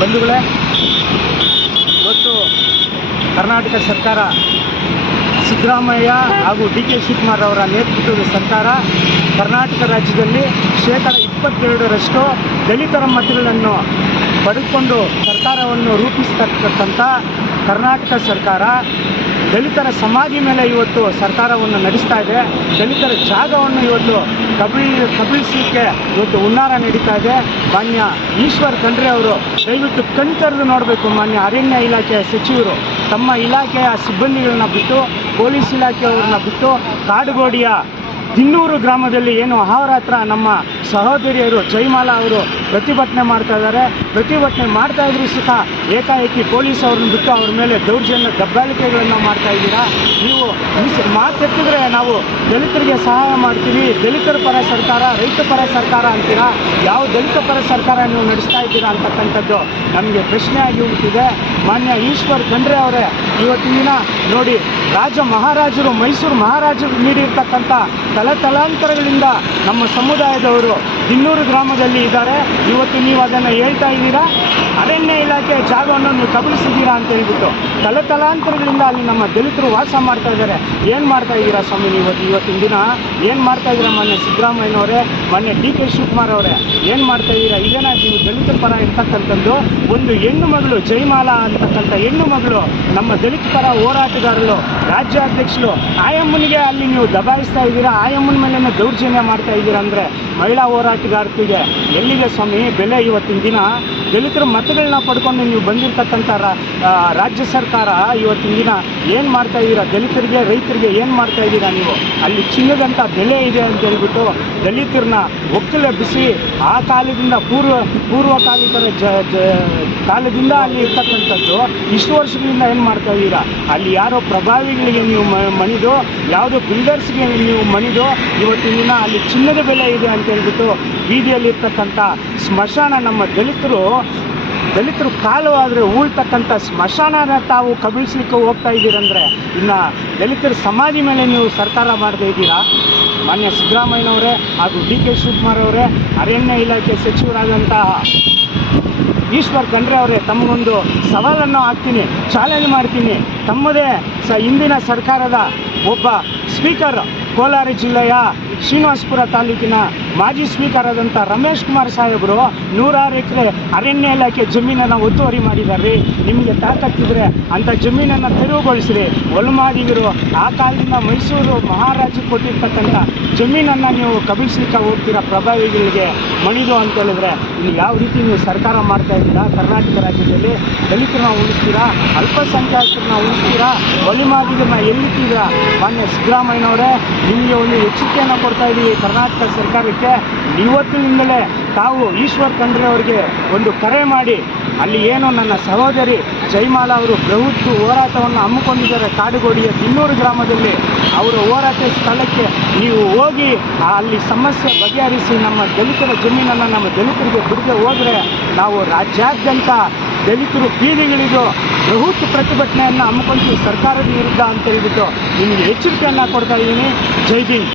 ಬಂಧುಗಳೇ. ಇವತ್ತು ಕರ್ನಾಟಕ ಸರ್ಕಾರ ಸಿದ್ದರಾಮಯ್ಯ ಹಾಗೂ ಡಿ ಕೆ ಶಿವಕುಮಾರ್ ಅವರ ನೇತೃತ್ವದ ಸರ್ಕಾರ ಕರ್ನಾಟಕ ರಾಜ್ಯದಲ್ಲಿ ಶೇಕಡ ಇಪ್ಪತ್ತೆರಡರಷ್ಟು ದಲಿತರ ಮತಗಳನ್ನು ಪಡೆದುಕೊಂಡು ಸರ್ಕಾರವನ್ನು ರೂಪಿಸ್ತಕ್ಕಂಥ ಕರ್ನಾಟಕ ಸರ್ಕಾರ ದಲಿತರ ಸಮಾಧಿ ಮೇಲೆ ಇವತ್ತು ಸರ್ಕಾರವನ್ನು ನಡೆಸ್ತಾ ಇದೆ. ದಲಿತರ ಜಾಗವನ್ನು ಇವತ್ತು ಕಬಳಿ ಕಬಳಿಸಲಿಕ್ಕೆ ಇವತ್ತು ಹುನ್ನಾರ ನಡೀತಾ ಇದೆ. ಮಾನ್ಯ ಈಶ್ವರ್ ಖಂಡ್ರೆ ಅವರು ದಯವಿಟ್ಟು ಕಣ್ತೆರೆದು ನೋಡಬೇಕು. ಮಾನ್ಯ ಅರಣ್ಯ ಇಲಾಖೆಯ ಸಚಿವರು ತಮ್ಮ ಇಲಾಖೆಯ ಸಿಬ್ಬಂದಿಗಳನ್ನ ಬಿಟ್ಟು, ಪೊಲೀಸ್ ಇಲಾಖೆಯವ್ರನ್ನ ಬಿಟ್ಟು, ಕಾಡುಗೋಡಿಯ ದಿನ್ನೂರು ಗ್ರಾಮದಲ್ಲಿ ಏನು ಅಹೋರಾತ್ರ ನಮ್ಮ ಸಹೋದರಿಯರು ಜೈಮಾಲಾ ಅವರು ಪ್ರತಿಭಟನೆ ಮಾಡ್ತಾ ಇದ್ದಾರೆ. ಪ್ರತಿಭಟನೆ ಮಾಡ್ತಾ ಇದ್ರು ಸಹ ಏಕಾಏಕಿ ಪೊಲೀಸ್ ಅವ್ರನ್ನ ಬಿಟ್ಟು ಅವ್ರ ಮೇಲೆ ದೌರ್ಜನ್ಯ ದಬ್ಬಾಳಿಕೆಗಳನ್ನು ಮಾಡ್ತಾ ಇದ್ದೀರಾ? ನೀವು ಈ ಮಾತೆತ್ತಿದ್ರೆ ನಾವು ದಲಿತರಿಗೆ ಸಹಾಯ ಮಾಡ್ತೀವಿ. ದಲಿತರ ಪರ ಸರ್ಕಾರ, ರೈತ ಪರ ಸರ್ಕಾರ ಅಂತೀರಾ? ಯಾವ ದಲಿತ ಪರ ಸರ್ಕಾರ ನೀವು ನಡೆಸ್ತಾ ಇದ್ದೀರಾ ಅಂತಕ್ಕಂಥದ್ದು ನಮಗೆ ಪ್ರಶ್ನೆ ಆಗಿ ಹುಟ್ಟಿದೆ ಮಾನ್ಯ ಈಶ್ವರ್ ಖಂಡ್ರೆ ಅವರೇ, ಇವತ್ತಿನ ನೋಡಿ ರಾಜ ಮಹಾರಾಜರು, ಮೈಸೂರು ಮಹಾರಾಜರು ನೀಡಿರ್ತಕ್ಕಂಥ ತಲತಲಾಂತರಗಳಿಂದ ನಮ್ಮ ಸಮುದಾಯದವರು ಇನ್ನೂರು ಗ್ರಾಮದಲ್ಲಿ ಇದ್ದಾರೆ. ಇವತ್ತು ನೀವು ಅದನ್ನು ಹೇಳ್ತಾ ಇದ್ದೀರಾ? ಅರಣ್ಯ ಇಲಾಖೆ ಜಾಗವನ್ನು ನೀವು ಕಬಳಿಸಿದ್ದೀರಾ ಅಂತ ಹೇಳ್ಬಿಟ್ಟು ತಲತಲಾಂತರಗಳಿಂದ ಅಲ್ಲಿ ನಮ್ಮ ದಲಿತರು ವಾಸ ಮಾಡ್ತಾ ಇದ್ದಾರೆ. ಏನು ಮಾಡ್ತಾ ಇದ್ದೀರಾ ಸ್ವಾಮಿ ಇವತ್ತು ಇವತ್ತಿನ ದಿನ? ಏನು ಮಾಡ್ತಾ ಇದ್ದೀರಾ ಮೊನ್ನೆ ಸಿದ್ದರಾಮಯ್ಯನವರೇ? ಮೊನ್ನೆ ಡಿ ಕೆ ಶಿವಕುಮಾರ್ ಅವರೇ, ಏನು ಮಾಡ್ತಾ ಇದ್ದೀರಾ? ಇದೇನ ನೀವು ದಲಿತ ಪರ ಇರ್ತಕ್ಕಂಥದ್ದು? ಒಂದು ಹೆಣ್ಣು ಮಗಳು ಜೈಮಾಲಾ ಅಂತಕ್ಕಂಥ ಹೆಣ್ಣು ಮಗಳು ನಮ್ಮ ದಲಿತ ಪರ ಹೋರಾಟಗಾರರು, ರಾಜ್ಯಾಧ್ಯಕ್ಷರು, ಆಯಮ್ಮನಿಗೆ ಅಲ್ಲಿ ನೀವು ದಬಾಯಿಸ್ತಾ ಇದ್ದೀರಾ? ಆಯಮ್ಮನ ಮೇಲೆ ದೌರ್ಜನ್ಯ ಮಾಡ್ತಾ ಇದ್ದೀರಾ ಅಂದರೆ ಮಹಿಳಾ ಹೋರಾಟಗಾರ್ತಿಗೆ ಎಲ್ಲಿದೆ ಸ್ವಾಮಿ ಬೆಲೆ ಇವತ್ತಿನ ದಿನ? ದಲಿತರ ಮತಗಳನ್ನ ಪಡ್ಕೊಂಡು ನೀವು ಬಂದಿರತಕ್ಕಂಥ ರಾಜ್ಯ ಸರ್ಕಾರ ಇವತ್ತಿನ ದಿನ ಏನು ಮಾಡ್ತಾ ಇದ್ದೀರಾ ದಲಿತರಿಗೆ, ರೈತರಿಗೆ ಏನು ಮಾಡ್ತಾ ಇದ್ದೀರಾ ನೀವು? ಅಲ್ಲಿ ಚಿನ್ನದಂಥ ಬೆಲೆ ಇದೆ ಅಂತ ಹೇಳ್ಬಿಟ್ಟು ದಲಿತರನ್ನ ಒಕ್ಕಲೆಬ್ಬಿಸಿ ಆ ಕಾಲದಿಂದ ಪೂರ್ವ ಪೂರ್ವ ಕಾಲಿಕರ ಜ ಕಾಲದಿಂದ ಅಲ್ಲಿ ಇರ್ತಕ್ಕಂಥದ್ದು ಇಷ್ಟು ವರ್ಷಗಳಿಂದ ಏನು ಮಾಡ್ತಾ ಇದ್ದೀರಾ ಅಲ್ಲಿ ಯಾರೋ ಪ್ರಭಾವಿಗಳಿಗೆ ನೀವು ಮಣಿದು, ಯಾವುದೋ ಬಿಲ್ಡರ್ಸ್ಗೆ ನೀವು ಮಣಿದು ಇವತ್ತಿನ ದಿನ ಅಲ್ಲಿ ಚಿನ್ನದ ಬೆಲೆ ಇದೆ ಅಂತ ಹೇಳ್ಬಿಟ್ಟು ಬೀದಿಯಲ್ಲಿರ್ತಕ್ಕಂಥ ಸ್ಮಶಾನ ನಮ್ಮ ದಲಿತರು ದಲಿತರು ಕಾಲು ಆದರೆ ಉಳ್ತಕ್ಕಂಥ ಸ್ಮಶಾನನ ತಾವು ಕಬಳಿಸ್ಲಿಕ್ಕೆ ಹೋಗ್ತಾ ಇದ್ದೀರಂದ್ರೆ, ಇನ್ನು ದಲಿತರ ಸಮಾಧಿ ಮೇಲೆ ನೀವು ಸರ್ಕಾರ ಮಾಡದೇ ಇದ್ದೀರಾ? ಮಾನ್ಯ ಸಿದ್ದರಾಮಯ್ಯನವರೇ ಹಾಗೂ ಡಿ ಕೆ ಶಿವಕುಮಾರ್ ಅವರೇ, ಅರಣ್ಯ ಇಲಾಖೆ ಸಚಿವರಾದಂತಹ ಈಶ್ವರ್ ಖಂಡ್ರೆ ಅವರೇ, ತಮಗೊಂದು ಸವಾಲನ್ನು ಹಾಕ್ತೀನಿ ಚಾಲೆಂಜ್ ಮಾಡ್ತೀನಿ. ತಮ್ಮದೇ ಸ ಹಿಂದಿನ ಸರ್ಕಾರದ ಒಬ್ಬ ಸ್ಪೀಕರ್ ಕೋಲಾರ ಜಿಲ್ಲೆಯ ಶ್ರೀನಿವಾಸಪುರ ತಾಲೂಕಿನ ಮಾಜಿ ಸ್ಪೀಕರ್ ಆದಂಥ ರಮೇಶ್ ಕುಮಾರ್ ಸಾಹೇಬರು ನೂರಾರು ಎಕರೆ ಅರಣ್ಯ ಇಲಾಖೆ ಜಮೀನನ್ನು ಒತ್ತುವರಿ ಮಾಡಿದ್ದಾರೆ. ನಿಮಗೆ ತಾಕತ್ತಿದ್ರೆ ಅಂಥ ಜಮೀನನ್ನು ತೆರವುಗೊಳಿಸ್ರಿ. ಒಲಮಾದಿಗರು ಆ ಕಾಲದಿಂದ ಮೈಸೂರು ಮಹಾರಾಜಕ್ಕೆ ಕೊಟ್ಟಿರ್ತಕ್ಕಂಥ ಜಮೀನನ್ನು ನೀವು ಕಬಳಿಸ್ಲಿಕ್ಕೆ ಹೋಗ್ತೀರಾ ಪ್ರಭಾವಿಗಳಿಗೆ? ಮಣಿದು ಅಂತ ಹೇಳಿದ್ರೆ ಇಲ್ಲಿ ಯಾವ ರೀತಿ ನೀವು ಸರ್ಕಾರ ಮಾಡ್ತಾ ಇದ್ದೀರಾ? ಕರ್ನಾಟಕ ರಾಜ್ಯದಲ್ಲಿ ದಲಿತರನ್ನ ಉಳಿಸ್ತೀರಾ? ಅಲ್ಪಸಂಖ್ಯಾತರನ್ನ ಉಳಿಸ್ತೀರಾ? ಒಲಿಮಾದಿಗರನ್ನ ಎಲ್ಲಿದ್ದೀರಾ ಮಾನ್ಯ ಸಿದ್ದರಾಮಯ್ಯನವರೇ, ನಿಮಗೆ ಒಂದು ಎಚ್ಚರಿಕೆಯನ್ನು ಕೊಡ್ತಾ ಇದ್ದೀವಿ ಕರ್ನಾಟಕ ಸರ್ಕಾರಕ್ಕೆ ಇವತ್ತಿನಿಂದಲೇ ತಾವು ಈಶ್ವರ್ ಖಂಡ್ರೆ ಅವರಿಗೆ ಒಂದು ಕರೆ ಮಾಡಿ, ಅಲ್ಲಿ ಏನು ನನ್ನ ಸಹೋದರಿ ಜೈಮಾಲಾ ಅವರು ಬೃಹತ್ ಹೋರಾಟವನ್ನು ಹಮ್ಮಿಕೊಂಡಿದ್ದಾರೆ ಕಾಡುಗೋಡಿಯ ಬಿನ್ನೂರು ಗ್ರಾಮದಲ್ಲಿ. ಅವರ ಹೋರಾಟ ಸ್ಥಳಕ್ಕೆ ನೀವು ಹೋಗಿ, ಅಲ್ಲಿ ಸಮಸ್ಯೆ ಬಗೆಹರಿಸಿ ನಮ್ಮ ದಲಿತರ ಜಮೀನನ್ನು ನಮ್ಮ ದಲಿತರಿಗೆ ಬಿಡದೆ ಹೋದರೆ ನಾವು ರಾಜ್ಯಾದ್ಯಂತ ದಲಿತರು ಬೀದಿಗಳಿದು ಬೃಹತ್ ಪ್ರತಿಭಟನೆಯನ್ನು ಹಮ್ಮಿಕೊಂಡು ಸರ್ಕಾರದ ವಿರುದ್ಧ ಅಂತ ಹೇಳ್ಬಿಟ್ಟು ನಿಮಗೆ ಎಚ್ಚರಿಕೆಯನ್ನು ಕೊಡ್ತಾ ಇದ್ದೀನಿ. ಜೈ ಭೀಮ್.